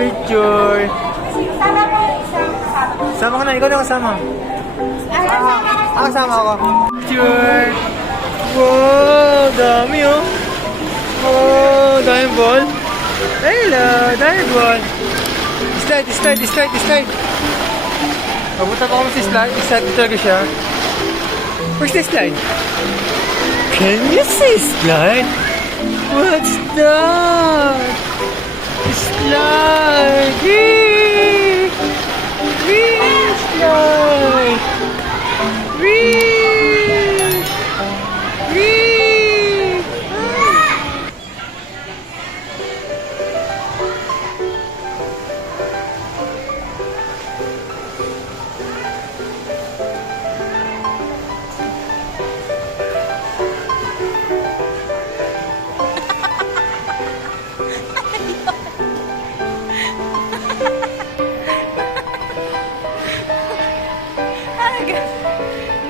Picture. Sama ko na, ikaw na kasama. Kasama ako. Picture. Wow, dami oh. Oh, daming ball. Hello, daming ball. Slide. Papunta pa ako sa slide. Slide talaga siya. Where's the slide? Can you see slide? What's that? Slide! Whee! Slide! Whee!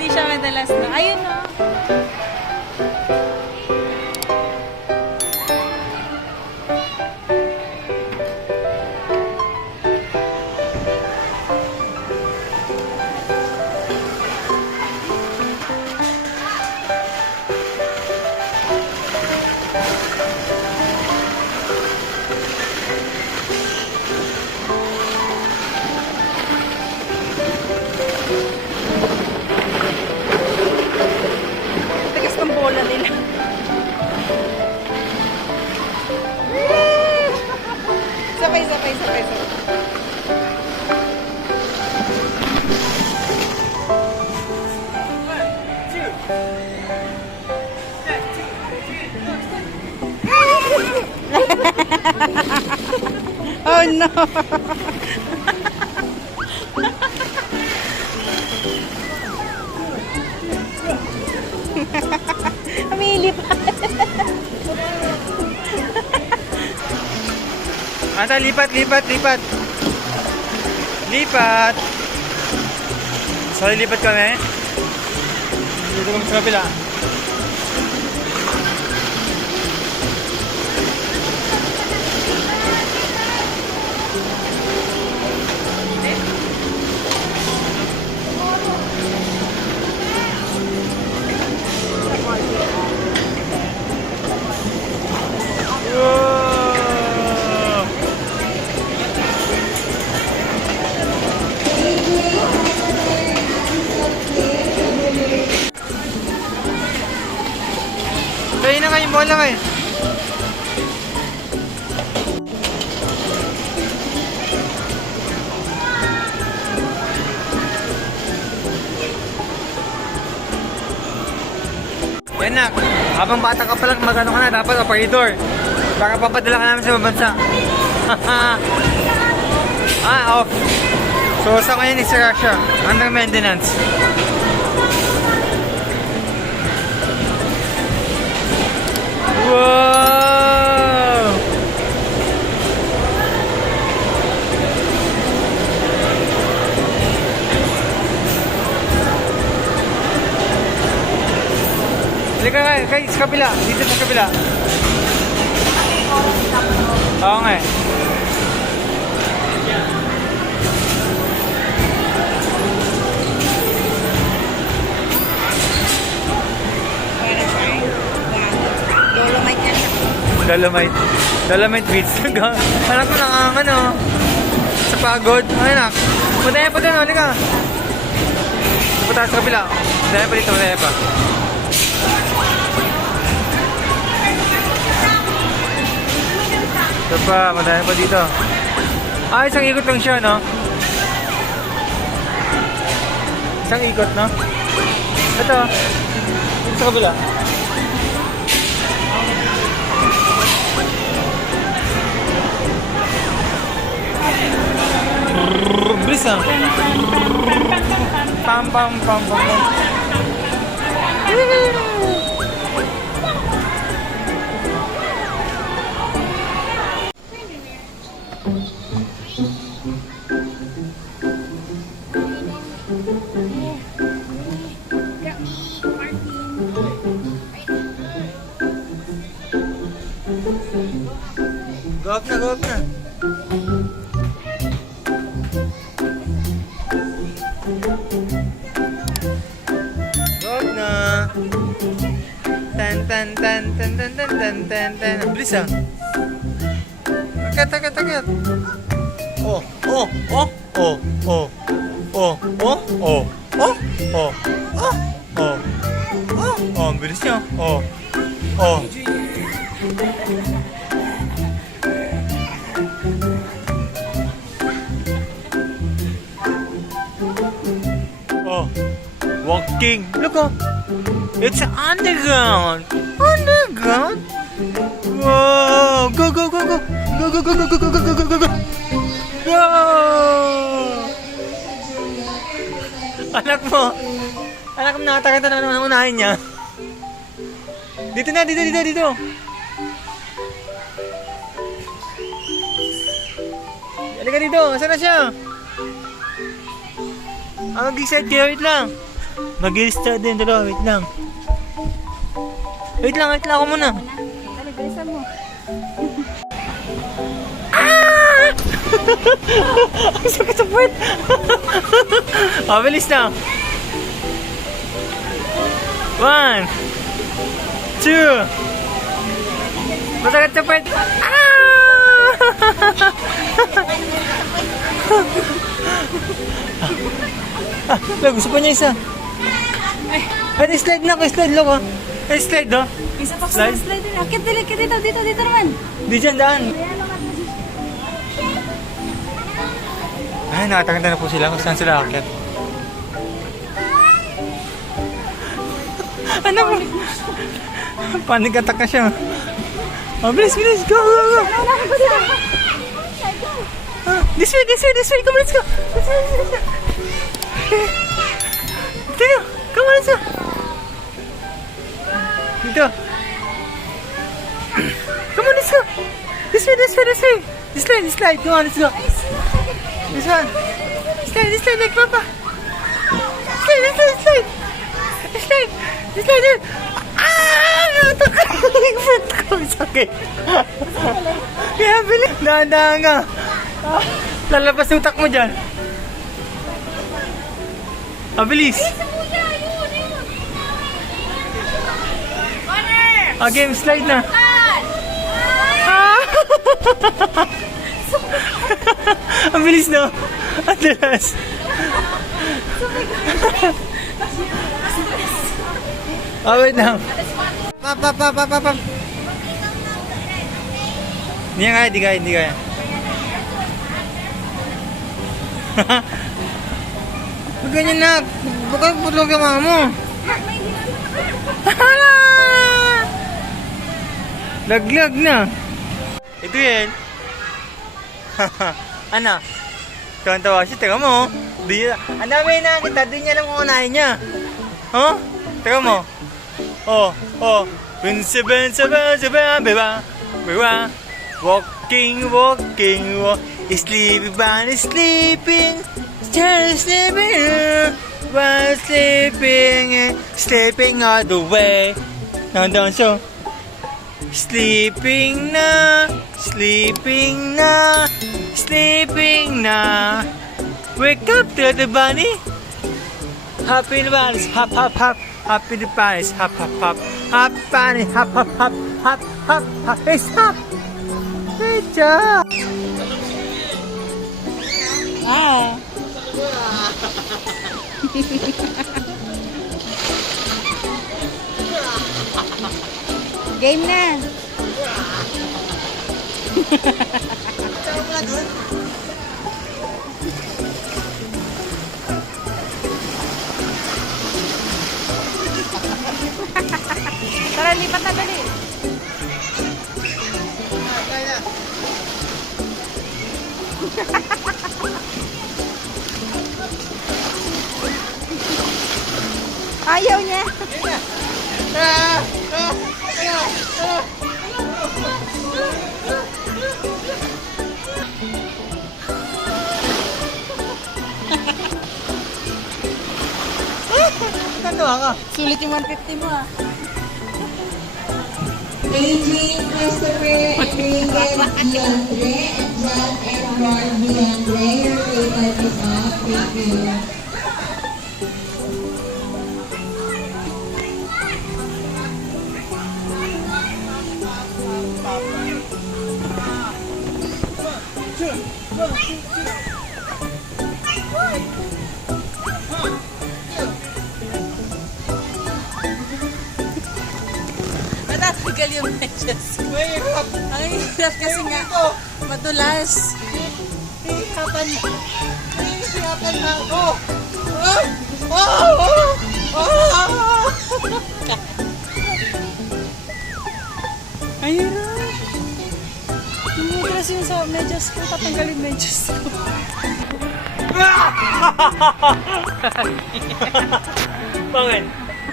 Hindi siya madalas na. Ayun na. Bola nila. Sabay. Oh no. Lumilipat. Asa, lipat. Sorry, lipat kami. Dito kami sa kabila. Kaya na kayong bola kayo. Yan na, habang bata ka palang magano ka na, dapat operator. Baka papadala ka namin sa mabansa. Off. So sa ngayon ni Sir Asha, under maintenance. Wow! sa kabila. Dito sa kabila. Oo nga eh. Dolomite yan. Dolomite. Dolomite Beach. Anak ko ano. Sa pagod. Ay, anak. Madaya pa doon. Halika. Punta sa kabila. Madaya pa dito. Madaya pa. Ito pa. Madaya pa dito. Ah, isang ikot lang siya, no? Isang ikot, no? Ito. Dito sa kabila. Bilis ah. Pam pam pam pam pam. Go up na, go up na. Tan tan tan tan tan tan tan tan. Bilis ah. Akat. Oh. Bilis niya. Oh. Walking. Look oh. It's underground. Underground? Wow! Go! Go! Anak mo nakatakanta naman ang unahin niya. Dito. Halika dito. Saan na siya? Mag-excited kayo. Wait lang. Mag-i-start din dalawa. Wait lang. Wait lang ako muna. Dali, bilisan mo. Ang sakit sa puwet. Bilis na. 1 2. Masakit sa puwet. Gusto pa niya isa. Ay, slide na ako. Slide lang oh. Slide oh. Isa pa sa slide din. Akit dito naman. Di dyan daan. Ay, nakatakanta na po sila kung saan sila akit. Ano po? Panic attack na siya. Bilis. Go. This way. Come on, let's go. Dito. Come on, let's go. Dito. Come on, let's go. This way. This slide. Come on, let's go. This one. Slide like Papa. Slide. Slide. Natakot yung foot ko. Sakit. Kaya bilis. Dahan-dahan ka. Lalabas yung utak mo dyan. Bilis. Game, slide na. Ang bilis na. Ang dalas. Wait lang. Pa. Hindi kaya. Ganyan na. Baka putlo ka mama mo. Laglag na. Ito yan. Ano? Tawa siya. Teka mo. Ang dami na kita. Di niya alam kung unahin niya. Huh? Teka mo. Oh. Bensa. Walking. Sleeping. Sleeping all the way. Dahan-dahan siya. Sleeping na, sleeping na, sleeping na. Wake up, little bunny. Happy the bunnies, hop, hop, hop. Happy the bunnies, hop, hop, hop. Happy bunny, hop, hop, hop. Hop, hop, hop. Hey, stop. Good job. Ah. Game na. Tara, lipat na dali. Ayaw niya. Nagawa ka. Sulit yung 150 mo ah. Adrian, Christopher, Regan, Deandre, John, Edward, Deandre, your free time is up. Thank you. Natatagal yung medyas. Mahirap. Ang hirap kasi nga, madulas. Hihirapan na. Hihirapan na ako. Ah! Ah! Ah! Ay, hirap. Madulas yun sa medyas ko. Tatanggalin medyas ko. Bakit?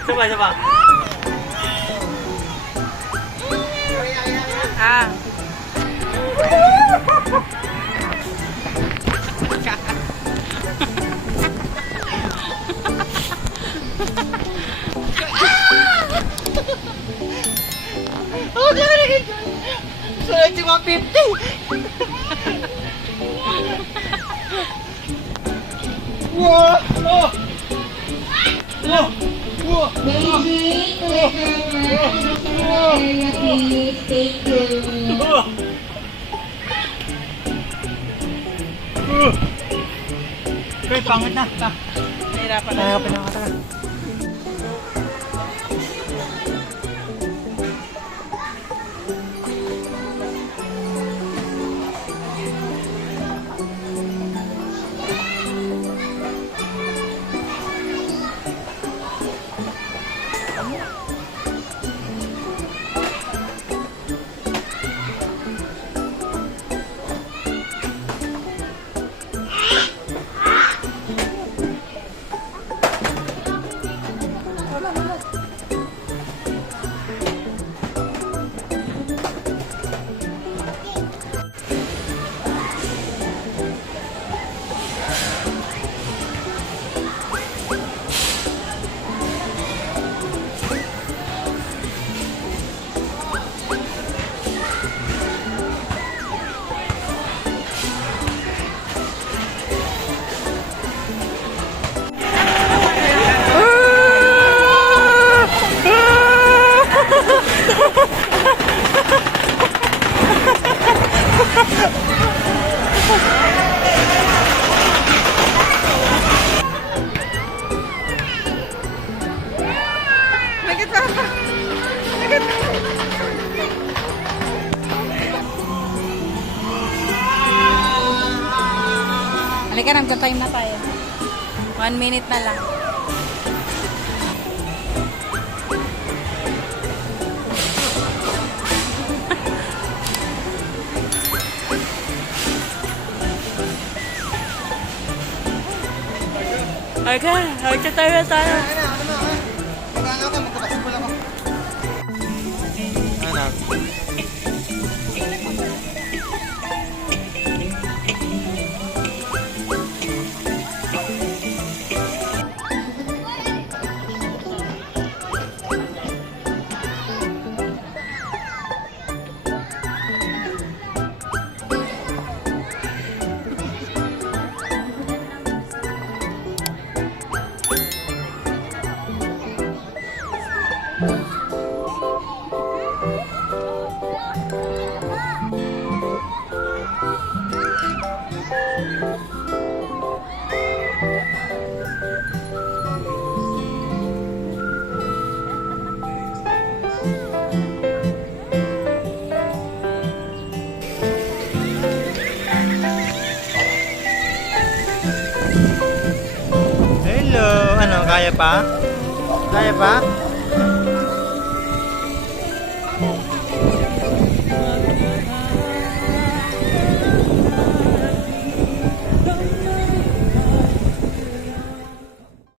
Saba. Ah. Oh, gano'n! Sulit yung 150! Wow! Oh! Oh! Oh! Adrian, Christopher, area please. Thank you. Oh! Oh! Okay, pangit na. Nahirapan na. Nahirapan na ako talaga. Halika, nagka-time na tayo. 1 minute na lang. Halika, nagka-time na tayo. Magkano ka? Magkabasibol ako. Anak. Kaya pa? Kaya pa?